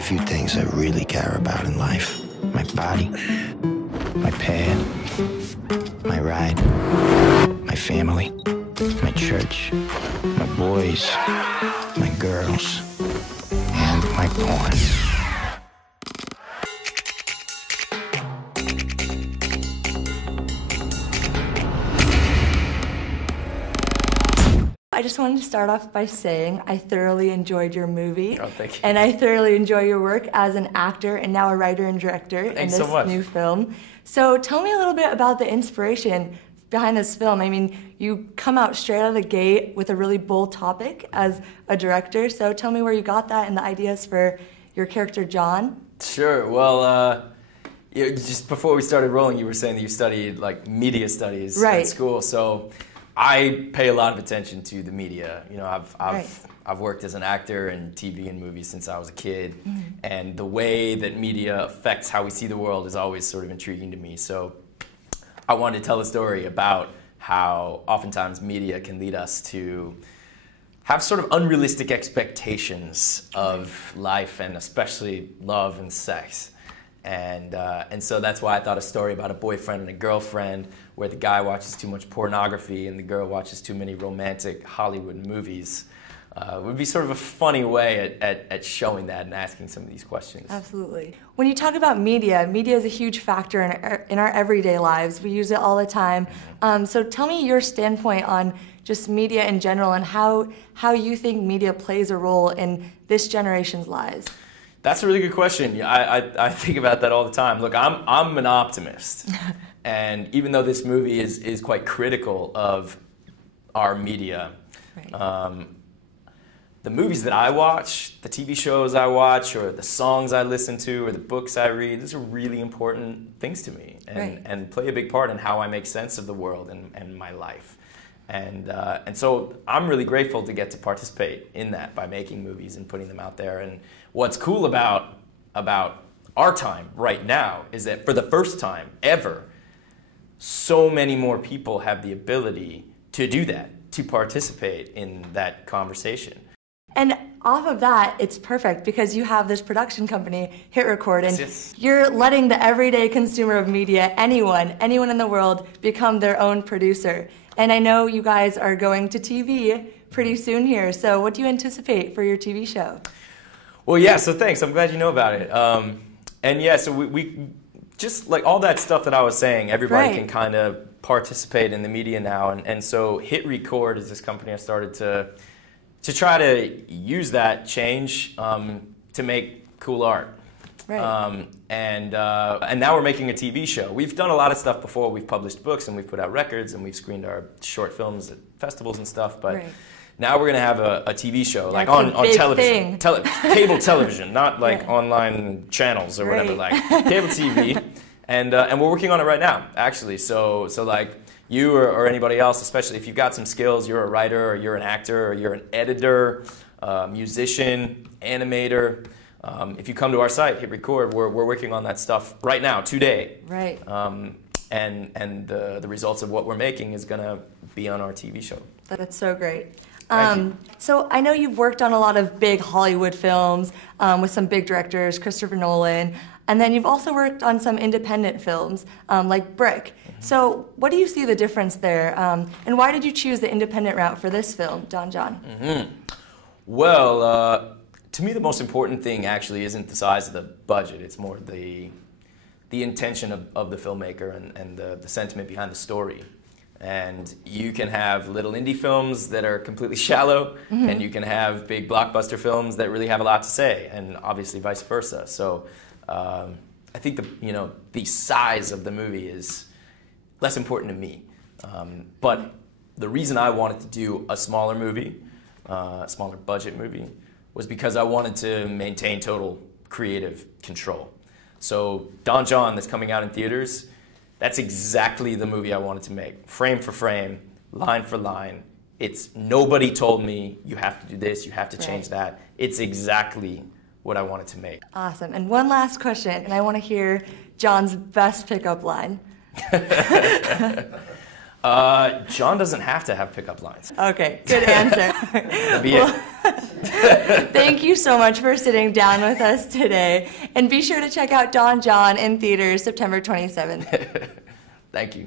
a few things I really care about in life. My body, my pad, my ride, my family, my church, my boys, my girls, and my porn. I just wanted to start off by saying I thoroughly enjoyed your movie. Oh, thank you. And I thoroughly enjoy your work as an actor and now a writer and director in Thanks this so much. new film. So tell me a little bit about the inspiration behind this film. I mean, you come out straight out of the gate with a really bold topic as a director. So tell me where you got that and the ideas for your character, John. Sure. Well, just before we started rolling, you were saying that you studied like media studies at school. So I pay a lot of attention to the media. You know, I've worked as an actor in TV and movies since I was a kid, and the way that media affects how we see the world is always sort of intriguing to me. So I wanted to tell a story about how oftentimes media can lead us to have sort of unrealistic expectations of life and especially love and sex. And so that's why I thought a story about a boyfriend and a girlfriend where the guy watches too much pornography and the girl watches too many romantic Hollywood movies would be sort of a funny way at showing that and asking some of these questions. Absolutely. When you talk about media, media is a huge factor in our everyday lives. We use it all the time. So tell me your standpoint on just media in general and how you think media plays a role in this generation's lives. That's a really good question. I think about that all the time. Look, I'm an optimist, and even though this movie is quite critical of our media, the movies that I watch, the TV shows I watch, or the songs I listen to, or the books I read, these are really important things to me, and play a big part in how I make sense of the world and my life. And so I'm really grateful to get to participate in that by making movies and putting them out there. And what's cool about our time right now is that for the first time ever, so many more people have the ability to do that, to participate in that conversation. And off of that, it's perfect because you have this production company, Hit Record, and you're letting the everyday consumer of media, anyone in the world, become their own producer. And I know you guys are going to TV pretty soon here, so what do you anticipate for your TV show? Well, yeah, so thanks. I'm glad you know about it. And yeah, so we just like all that stuff that I was saying, everybody can kind of participate in the media now. And so Hit Record is this company I started to try to use that change to make cool art. And now we're making a TV show. We've done a lot of stuff before. We've published books and we've put out records and we've screened our short films at festivals and stuff. But now we're going to have a TV show, like on television, cable television, not like online channels or whatever, like cable TV. And we're working on it right now, actually. So like you or anybody else, especially if you've got some skills, you're a writer or you're an actor or you're an editor, musician, animator. If you come to our site, Hit Record, we're working on that stuff right now, today. And the results of what we're making is going to be on our TV show. That's so great. So I know you've worked on a lot of big Hollywood films with some big directors, Christopher Nolan, and then you've also worked on some independent films like Brick. So what do you see the difference there, and why did you choose the independent route for this film, Don John? Well, to me the most important thing actually isn't the size of the budget, it's more the intention of the filmmaker and the sentiment behind the story. And you can have little indie films that are completely shallow, and you can have big blockbuster films that really have a lot to say, and obviously vice versa. So I think the size of the movie is less important to me. But the reason I wanted to do a smaller movie, a smaller budget movie, was because I wanted to maintain total creative control. So Don John, that's coming out in theaters, that's exactly the movie I wanted to make. Frame for frame, line for line. It's nobody told me you have to do this, you have to change that. It's exactly what I wanted to make. Awesome. And one last question, and I want to hear John's best pickup line. John doesn't have to have pickup lines. Okay, good answer. That'd be it. Thank you so much for sitting down with us today. And be sure to check out Don John in theaters September 27th. Thank you.